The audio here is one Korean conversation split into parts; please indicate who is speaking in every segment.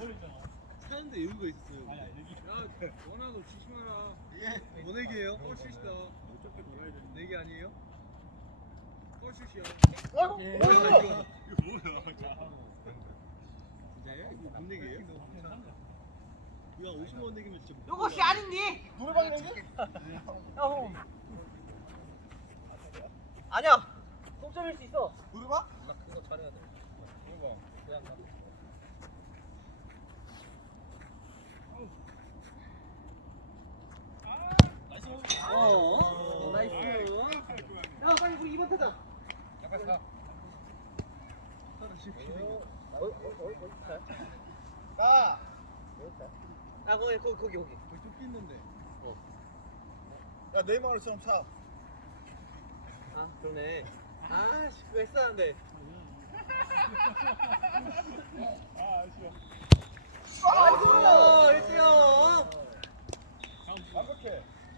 Speaker 1: 사는데 여유가 있어요.
Speaker 2: 야, 원하고 치지 마라.
Speaker 1: 예, 원액이에요.
Speaker 2: 꼴슛이다.
Speaker 1: 내기 아니에요?
Speaker 2: 꼴슛이야.
Speaker 1: 이거 뭐야? 진짜요? 이거 뭔 얘기예요? 이거 50만 원 내기면 진짜.
Speaker 3: 요것이 아닌니?
Speaker 1: 노래방 내기?
Speaker 3: 형. 아니야. 동점일 수 있어.
Speaker 1: 노래방?
Speaker 3: 나 그거 잘해야 돼.
Speaker 2: 이거
Speaker 3: 그냥 가. 나이스. 야, 빨리 우리 2번 타자.
Speaker 2: 약간 가.
Speaker 1: 나.
Speaker 3: 야, 거기.
Speaker 1: 거기 쫓기는데.
Speaker 4: 야 네이마르처럼 차.
Speaker 3: 아, 그러네. 아, 씨, 그거 했었는데. 아이고, 1등.
Speaker 4: 완벽해.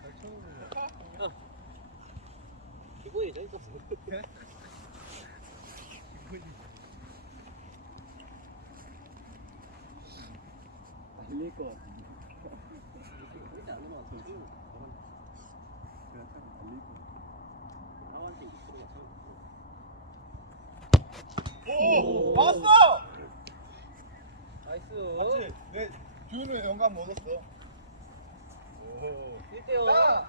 Speaker 3: 기본이 재밌었어.
Speaker 1: 밀릴 것 같아.
Speaker 4: 오, 왔어.
Speaker 3: 나이스.
Speaker 4: 맞지? 내 주윤우 영감 먹었어. 오.
Speaker 3: 1대0.
Speaker 4: 야.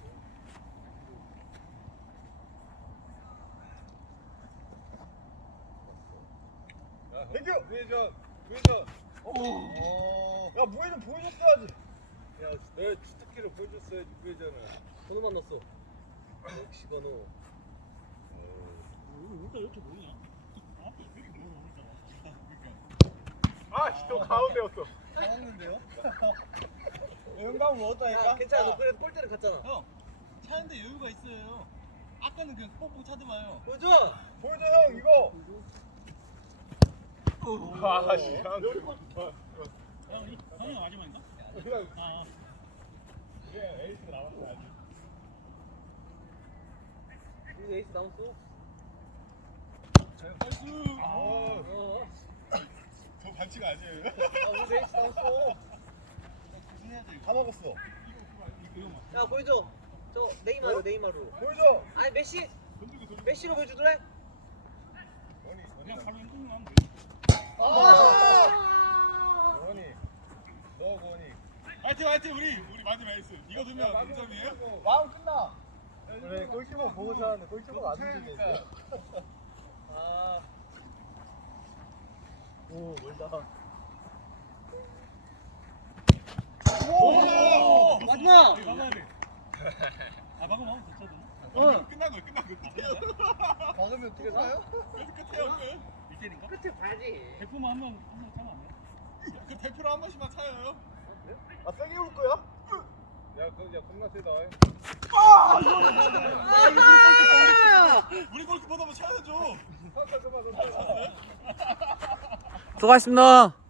Speaker 4: 땡큐.
Speaker 2: 무회전.
Speaker 4: 야 무회전 보여줬어야지.
Speaker 2: 야, 내 주특기를 보여줬어야지 무회전을.
Speaker 3: 번호 만났어. 역시 번호.
Speaker 4: 아씨 또 가운데였어.
Speaker 1: 잡았는데요?
Speaker 4: 영감 먹었다니까.
Speaker 3: 야, 괜찮아. 너 그래도 골대를 갔잖아.
Speaker 1: 형, 차는데 여유가 있어요. 아까는 그냥 뽕뽕 차더만요.
Speaker 3: 보여줘.
Speaker 4: 보여줘 형 이거. 아씨.
Speaker 2: 형이 마지막인가?
Speaker 4: 그냥
Speaker 2: 에이스가 나왔어야지.
Speaker 3: 우리 에이스 나왔어. 어.
Speaker 4: 저 반칙 아니에요?
Speaker 3: 우리 에이스 나왔어.
Speaker 4: 다 먹었어.
Speaker 3: 야, 보여줘. 저 네이마르.
Speaker 4: 보여줘.
Speaker 3: 아니, 메시로 보여주더래.
Speaker 2: 그냥 바로 인공 나면 돼.
Speaker 4: 원이. 너 원이.
Speaker 2: 화이팅 우리 마지막 에이스. 이거 넣으면 동점이에요?
Speaker 4: 마음 끝나. 그래 골키퍼 보고 사는데 골키퍼가 안 움직이네.
Speaker 3: 아,
Speaker 4: 오 멀다.
Speaker 3: 오! 마지막.
Speaker 2: 막아야 돼. 방금 하면 더 쳐도.
Speaker 3: 응.
Speaker 2: 끝난 거야.
Speaker 4: 막으면 어떻게 사요?
Speaker 2: 끝에요 끝. 밑에니까.
Speaker 3: 끝에 봐야지.
Speaker 2: 대표만 한번 차면 안 돼? 그 대표로 한 번씩만 차요.
Speaker 4: 아 세게 올 거야?
Speaker 2: 야, 그거 겁나 세다. 우리 골키퍼도 한번 차야죠.
Speaker 3: 수고하셨습니다.